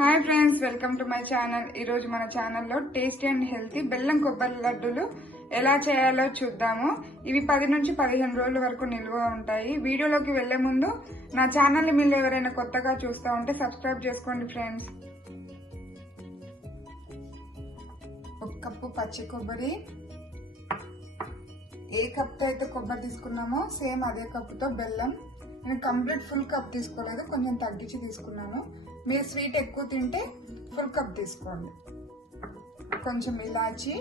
Hi friends, welcome to my channel. ఈరోజు మన ఛానల్లో టేస్టీ అండ్ హెల్తీ బెల్లం కొబ్బరి లడ్డూలు ఎలా చేయాలో చూద్దాము. ఇవి 10 నుంచి 15 రోజుల వరకు నిల్వ ఉంటాయి. వీడియోలోకి వెళ్లే ముందు నా ఛానల్ మీరు ఎవరైనా కొత్తగా చూస్తా ఉంటే సబ్స్క్రైబ్ చేసుకోండి ఫ్రెండ్స్. 1 కప్పు పచ్చి కొబ్బరి, ఏ కప్తో అయితే కొబ్బరి తీసుకున్నామో సేమ్ అదే కప్పుతో బెల్లం. నేను కంప్లీట్ ఫుల్ కప్ తీసుకోలేదు, కొంచెం తగ్గించి తీసుకున్నాను. మీరు స్వీట్ ఎక్కువ తింటే ఫుల్ కప్ తీసుకోండి. కొంచెం ఇలాచి,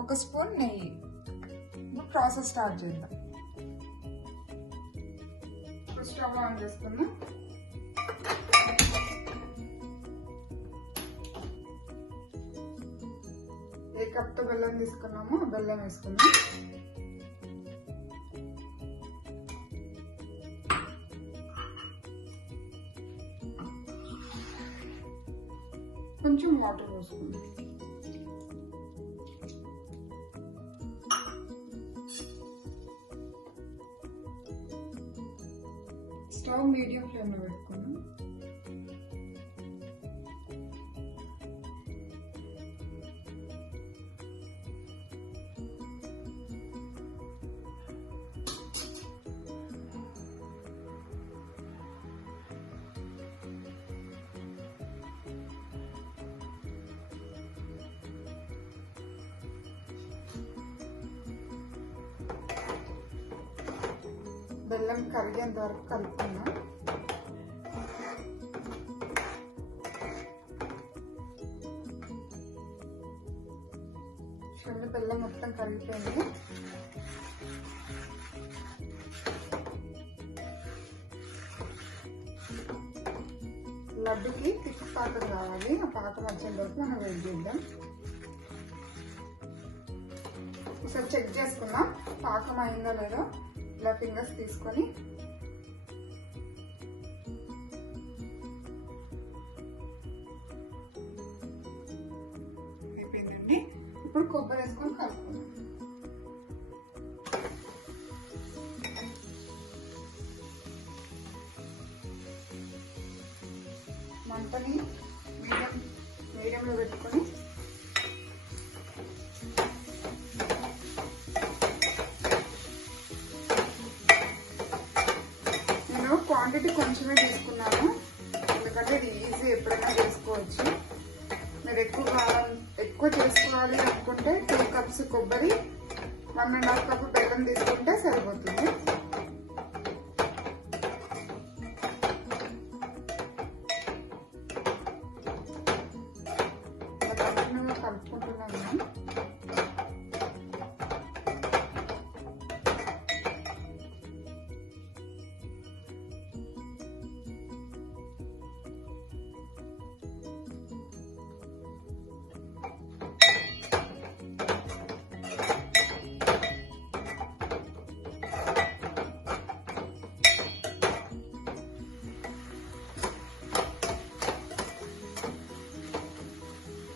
1 స్పూన్ నెయ్యి. ఇప్పుడు ప్రాసెస్ స్టార్ట్ చేద్దాం. ఇప్పుడు స్టవ్ ఆన్ చేసుకుందాం. ఏ కప్తో బెల్లం తీసుకున్నామో బెల్లం వేసుకుందాం. కొంచెం వాటర్ పోసుకుందాం. స్టవ్ మీడియం ఫ్లేమ్ లో పెట్టుకున్నాం. బెల్లం కరిగేంత వరకు కలుపుకుందాం. చూడండి, బెల్లం మొత్తం కరిగిపోయింది. లడ్డుకి తిక్కు పాకం కావాలి. ఆ పాకం వచ్చేలోపు మనం వెయిట్ చేద్దాం. ఒకసారి చెక్ చేసుకుందాం పాకం అయిందో లేదో. ఇలా ఫింగర్స్ తీసుకొని అయిపోయిందండి. ఇప్పుడు కొబ్బరి వేసుకొని కలుపుకుందాం. మంటని మీడియంలో పెట్టుకొని క్వాంటిటీ కొంచెమే తీసుకున్నాను, ఎందుకంటే ఇది ఈజీ, ఎప్పుడైనా చేసుకోవచ్చు. మీరు ఎక్కువ చేసుకోవాలి అనుకుంటే 2 కప్స్ కొబ్బరి, 1.5 కప్పు బెల్లం తీసుకుంటే సరిపోతుంది. కలుపుకుంటున్నాను.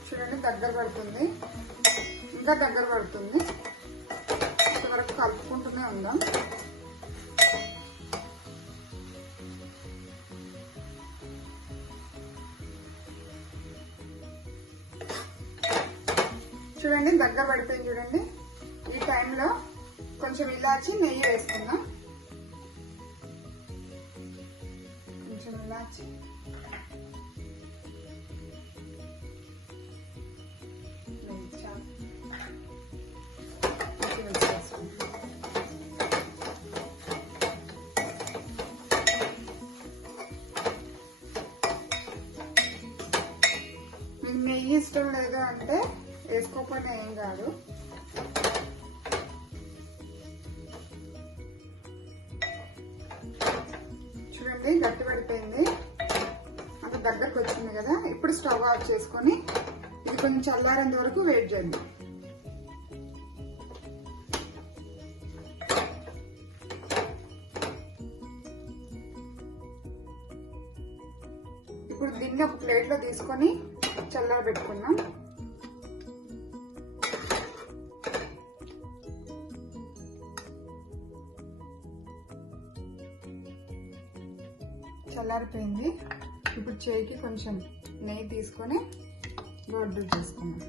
చూడండి, దగ్గర పడుతుంది, ఇంకా దగ్గర పడుతుంది. ఇంతవరకు కలుపుకుంటూనే ఉందాం. చూడండి, దగ్గర పడిపోయింది. చూడండి, ఈ టైంలో కొంచెం ఇలాచి నెయ్యి వేసుకుందాం. కొంచెం ఇలాచి, మీకు నెయ్యి ఇష్టం లేదు అంటే వేసుకోకపోయినా ఏం కాదు. చూడండి, గట్టి పడిపోయింది, అంత దగ్గరకు వచ్చింది కదా. ఇప్పుడు స్టవ్ ఆఫ్ చేసుకొని ఇది కొంచెం చల్లారేంత వరకు వెయిట్ చేద్దాం. ఇప్పుడు దీన్ని ఒక ప్లేట్ లో తీసుకొని చల్లార పెట్టుకున్నాం. చల్లారిపోయింది. ఇప్పుడు చేయికి కొంచెం నెయ్యి తీసుకొని గోల్డ్ చేసుకున్నాం.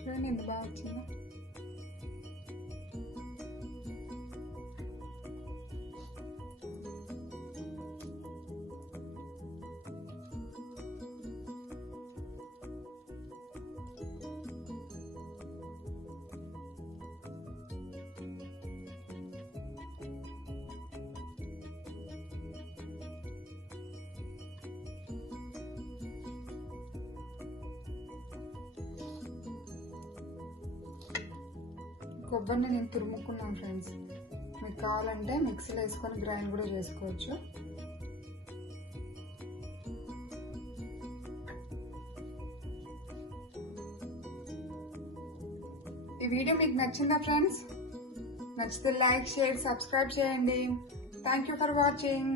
చూడండి ఎంత బాగా వచ్చిందో. కొబ్బరిని నేను తురుముకున్నాను ఫ్రెండ్స్. మీకు కావాలంటే మిక్సీలో వేసుకొని గ్రైండ్ కూడా చేసుకోవచ్చు. ఈ వీడియో మీకు నచ్చిందా ఫ్రెండ్స్? నచ్చితే లైక్, షేర్, సబ్స్క్రైబ్ చేయండి. Thank you for watching.